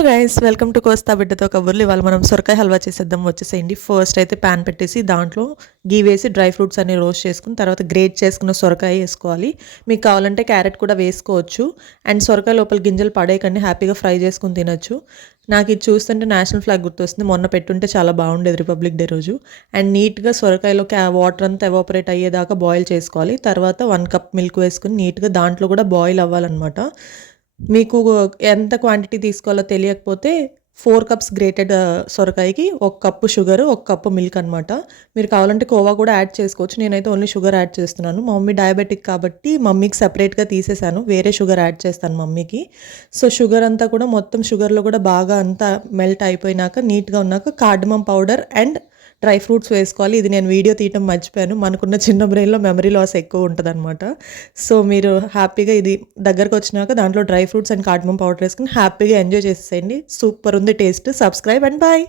Hello guys, welcome to కోస్తా బిడ్డతో కబుర్లు. ఇవాళ మనం సొరకాయ హల్వా చేసేద్దాం. వచ్చేసేయండి. ఫస్ట్ అయితే ప్యాన్ పెట్టేసి దాంట్లో గీ వేసి డ్రై ఫ్రూట్స్ అన్ని రోస్ట్ చేసుకుని తర్వాత గ్రేట్ చేసుకున్న సొరకాయ వేసుకోవాలి. మీకు కావాలంటే క్యారెట్ కూడా వేసుకోవచ్చు. అండ్ సొరకాయ లోపల గింజలు పడేయకండి, హ్యాపీగా ఫ్రై చేసుకుని తినొచ్చు. నాకు ఇది చూస్తుంటే నేషనల్ ఫ్లాగ్ గుర్తొస్తుంది. మొన్న పెట్టుంటే చాలా బాగుండేది రిపబ్లిక్ డే రోజు. అండ్ నీట్గా సొరకాయలో వాటర్ అంతా ఎవాపరేట్ అయ్యేదాకా బాయిల్ చేసుకోవాలి. తర్వాత 1 కప్ మిల్క్ వేసుకుని నీట్గా దాంట్లో కూడా బాయిల్ అవ్వాలన్నమాట. మీకు ఎంత క్వాంటిటీ తీసుకోవాలో తెలియకపోతే 4 కప్స్ గ్రేటెడ్ సొరకాయకి 1 కప్పు షుగర్, 1 కప్పు మిల్క్ అనమాట. మీరు కావాలంటే కోవా కూడా యాడ్ చేసుకోవచ్చు. నేనైతే ఓన్లీ షుగర్ యాడ్ చేస్తున్నాను. మా మమ్మీ డయాబెటిక్ కాబట్టి మమ్మీకి సెపరేట్గా తీసేసాను. వేరే షుగర్ యాడ్ చేస్తాను మమ్మీకి. సో షుగర్ అంతా కూడా మొత్తం షుగర్లో కూడా బాగా అంతా మెల్ట్ అయిపోయినాక నీట్గా ఉన్నాక cardamom powder and dry fruits వేసుకోవాలి. ఇది నేను వీడియో తీయటం మర్చిపోయాను. మనకున్న చిన్న బ్రెయిన్లో మెమరీ లాస్ ఎక్కువ ఉంటుంది అనమాట. సో మీరు హ్యాపీగా ఇది దగ్గరకు వచ్చినాక దాంట్లో dry fruits and cardamom powder వేసుకుని హ్యాపీగా ఎంజాయ్ చేసేయండి. సూపర్ ఉంది టేస్ట్. Subscribe and bye.